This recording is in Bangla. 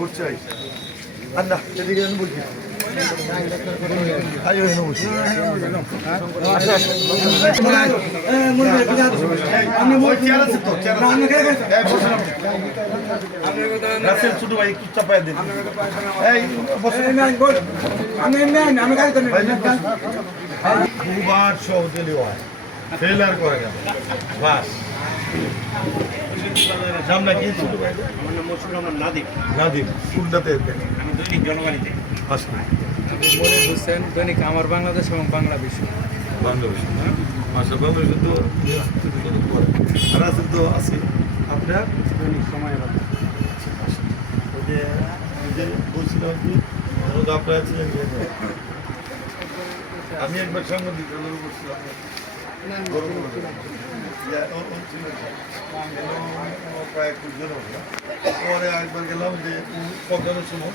ঘুরছে আর না এদিকে আমি বলছি ছোট ভাই একটু চাপায় দিন দুবার সহজে হয়। ফেলার করে গেল বাস। কি আমার নাম মশুর রহমান নাদিম। নাদিম কোনটাতে আমি দৈনিক জনগণীতে আসলে মনির হোসেন দৈনিক আমার বাংলাদেশ এবং বাংলাদেশ। আচ্ছা বাংলাদেশে তো আর আছে তো আছে। আপনার? দৈনিক সময় ওই যে ওই যে বলছিলাম কি আপনারা আমি একবার সাংবাদিক ইয়া, প্রায় একটু জন হবে। পরে একবার গেলাম যে পকানোর সময়